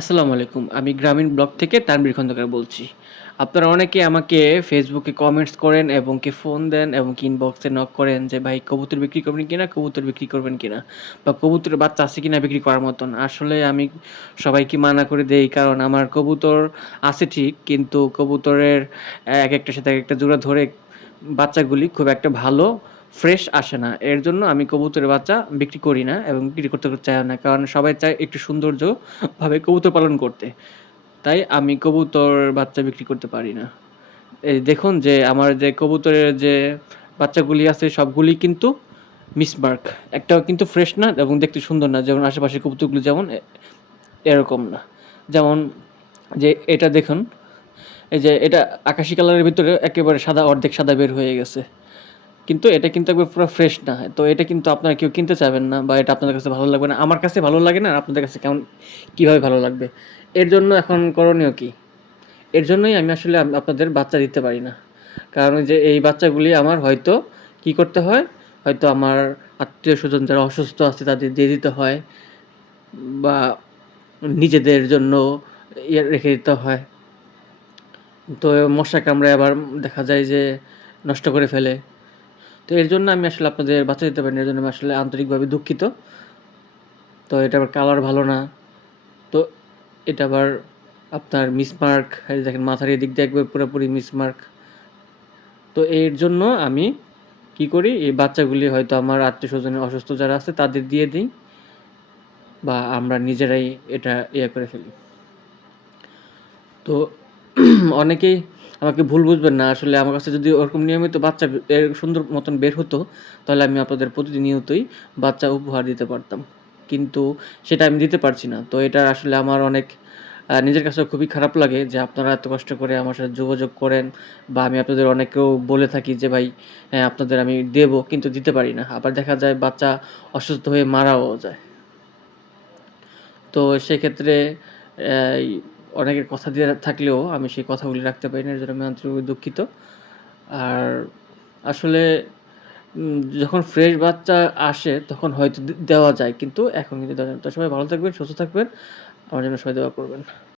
আসসালামু আলাইকুম। আমি গ্রামীণ ব্লক থেকে তানভীর খন্দকার বলছি। আপনারা অনেকে আমাকে ফেসবুকে কমেন্টস করেন এবং কি ফোন দেন এবং কি ইনবক্সে নক করেন যে, "ভাই কবুতর বিক্রি করবেন কিনা? কবুতর বিক্রি করবেন কিনা? বা কবুতরের বাচ্চা আছে কিনা বিক্রি করার মতন?" আসলে আমি সবাইকে মানা করে দেই কারণ আমার কবুতর আছে ঠিক কিন্তু কবুতরের একেকটার সাথে এক একটা জোড়া ধরে বাচ্চাগুলি খুব একটা ভালো ফ্রেশ আসে না। এর জন্য আমি কবুতরের বাচ্চা বিক্রি করি না এবং বিক্রি করতে চাইও না। কারণ সবাই চায় একটু সৌন্দর্যভাবে কবুতর পালন করতে। তাই আমি কবুতর বাচ্চা বিক্রি করতে পারি না। এই দেখুন যে আমার যে কবুতরের যে বাচ্চাগুলি আছে সবগুলি কিন্তু মিসমার্ক। একটাও কিন্তু ফ্রেশ না এবং দেখতে সুন্দর না। যেমন আশেপাশে কবুতরগুলো যেমন এরকম না। যেমন যে এটা দেখুন, এই যে এটা আকাশি কালারের ভিতরে একেবারে সাদা অর্ধেক সাদা বের হয়ে গেছে। কিন্তু এটা কিন্তু একবার পুরো ফ্রেশ না। তো এটা কিন্তু আপনারা কেউ কিনতে চাবেন না বা এটা আপনাদের কাছে ভালো লাগবে না। আমার কাছে ভালো লাগে না, আর আপনাদের কাছে কেমন, কীভাবে ভালো লাগবে? এর জন্য এখন করণীয় কি? এর জন্যই আমি আসলে আপনাদের বাচ্চা দিতে পারি না। কারণ যে এই বাচ্চাগুলি আমার হয়তো কি করতে হয়? হয়তো আমার আত্মীয় স্বজন যারা অসুস্থ আছে তাদের দিয়ে দিতে হয় বা নিজেদের জন্য ইয়ে রেখে দিতে হয়। তো মশা কামড়ে আবার দেখা যায় যে নষ্ট করে ফেলে। তো এর জন্য আমি আসলে আপনাদের বাচ্চা দিতে পারি না। এর জন্য আমি আসলে আন্তরিকভাবে দুঃখিত। তো এটা আবার কালার ভালো না। তো এটা আবার আপনার মিসমার্ক দেখেন মাথার এদিক দিয়ে একবার পুরোপুরি মিসমার্ক। তো এর জন্য আমি কি করি? এই বাচ্চাগুলি হয়তো আমার আত্মীয়স্বজনের অসুস্থ যারা আছে তাদের দিয়ে দিই বা আমরা নিজেরাই এটা ইয়ে করে ফেলি। তো অনেকেই আমাকে ভুল বুঝবেন না। আসলে আমার কাছে যদি ওরকম নিয়মিত বাচ্চা এর সুন্দর মতন বের হতো, তাহলে আমি আপনাদের প্রতিনিয়তই বাচ্চা উপহার দিতে পারতাম। কিন্তু সেটা আমি দিতে পারছি না। তো এটা আসলে আমার অনেক নিজের কাছেও খুবই খারাপ লাগে যে আপনারা এত কষ্ট করে আমার সাথে যোগাযোগ করেন বা আমি আপনাদের অনেকেও বলে থাকি যে, "ভাই হ্যাঁ, আপনাদের আমি দেবো" কিন্তু দিতে পারি না। আবার দেখা যায় বাচ্চা অসুস্থ হয়ে মারাও যায়। তো সেক্ষেত্রে অনেকের কথা দিয়ে থাকলেও আমি সেই কথাগুলি রাখতে পারি না। এর জন্য আমি আন্তরিকভাবে দুঃখিত। আর আসলে যখন ফ্রেশ বাচ্চা আসে তখন হয়তো দেওয়া যায়। কিন্তু এখন কিন্তু দেওয়া যায় না। তো সবাই ভালো থাকবেন, সুস্থ থাকবেন। আমার জন্য সবাই দেওয়া করবেন।